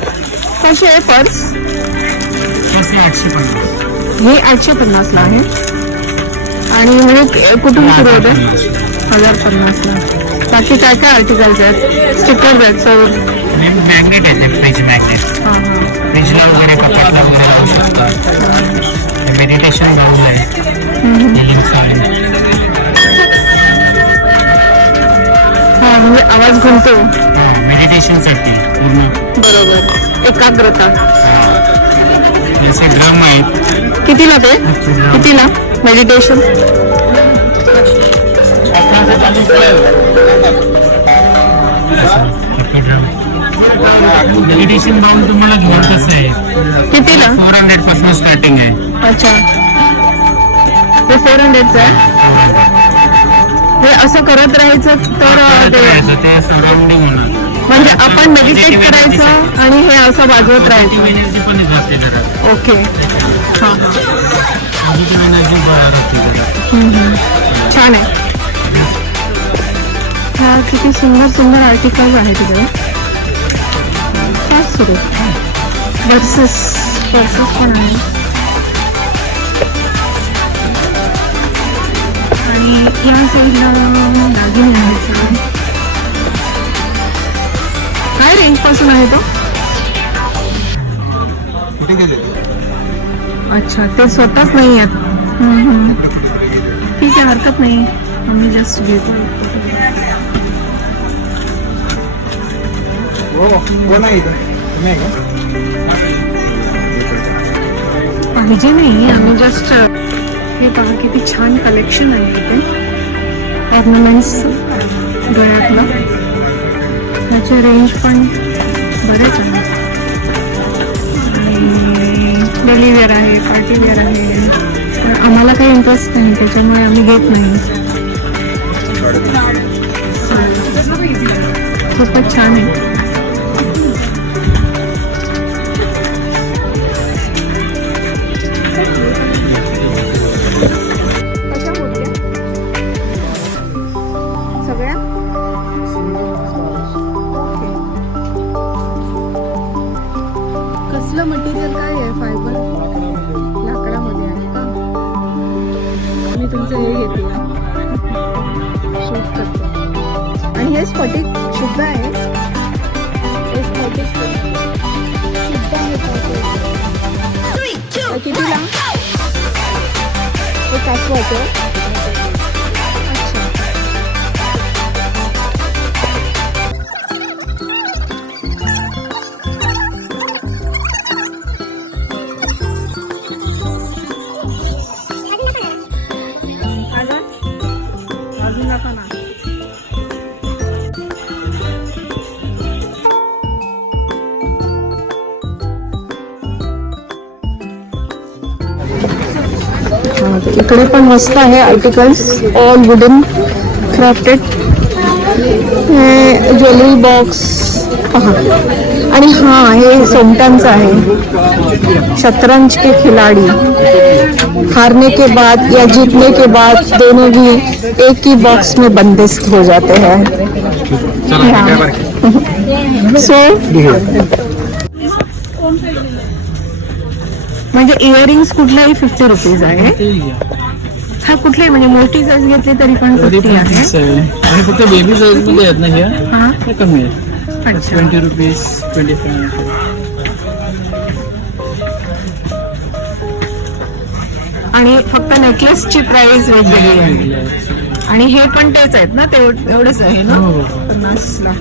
कशी आहे पर्स? हे 850 ला आहे. आणि म्हणजे कुठून सुरू होते? 1050 ला. बाकी काय काय आर्टिकल्स आहेत? स्टिकर्स आहेत. सो मॅग्नेट आहे, फ्रीज मॅग्नेट. फ्रीजला वगैरे कपाटला वगैरे लावू शकता. मेडिटेशन बाउल आहे. हा म्हणजे आवाज घुमतो. मेडिटेशन साठी बरोबर, एकाग्रता. जसे ड्रम आहे. कितीला ते? कितीला मेडिटेशन? मेडिटेशन बाउल तुम्हाला घेऊन कसं आहे? कितीला? 400 पासून स्टार्टिंग आहे. अच्छा, ते 400चं आहे. हे असं करत राहायचं तर ते सराउंडिंग होणार. म्हणजे आपण मेडिटेट करायचं आणि हे असं वाजवत राहायचं. एनर्जी पण जाते जरा. ओके. हां पॉझिटिव्ह एनर्जी छान आहे. ह्या किती सुंदर सुंदर आर्टिकल्स आहेत तिकडे. काय सुरू? पर्सेस पण आहे. आणि या साईडला दागिने आहेत सगळे. काय रेंज पासून आहे तो? अच्छा, ते स्वतःच नाही आहेत. ठीक आहे, हरकत नाही. आम्ही जस्ट घेतो. पाहिजे नाही, आम्ही जस्ट. हे पहा किती छान कलेक्शन आहे इथे. ऑर्नामेंट्स गळ्यातलं. त्याचे रेंज पण बरेच आहे. डेली वेअर आहे, पार्टी वेअर आहे. पण आम्हाला काही इंटरेस्ट नाही, त्याच्यामुळे आम्ही घेत नाही. खूपच छान आहे. सगळ्या कसलं मटेरियल काय आहे? फायबर लाकडामध्ये आहे का? मी तुमचं हे घेते, शूट करते. आणि हे स्फटिक शुद्ध आहे. हे स्फटिक शुद्ध आहे. कितीला? हे कासवाचं. अच्छा, अजून नका ना. इकडे पण मस्त आहे आर्टिकल्स. All wooden crafted. हे ज्वेलरी बॉक्स पहा. आणि हां, हे सोमट्यांचं आहे. शतरंज के खिलाडी. हारने के बाद या जीतने के बाद दोनों भी एक ही बॉक्स में बंदिस्त हो जाते हैं. सो म्हणजे इयरिंग्स कुठलाही 50 रुपीज आहे. हा कुठलाही म्हणजे मोठी साईज घेतली तरी पण 50 आहे. आणि फक्त बेबी साईज मध्ये आहेत ना हे. हां, कमी आहे. 20 रुपीज, 25. आणि फक्त नेकलेसची प्राइस वेगवेगळी आहे. आणि हे पण तेच आहेत ना? ते एवढंच आहे ना? 50 ला.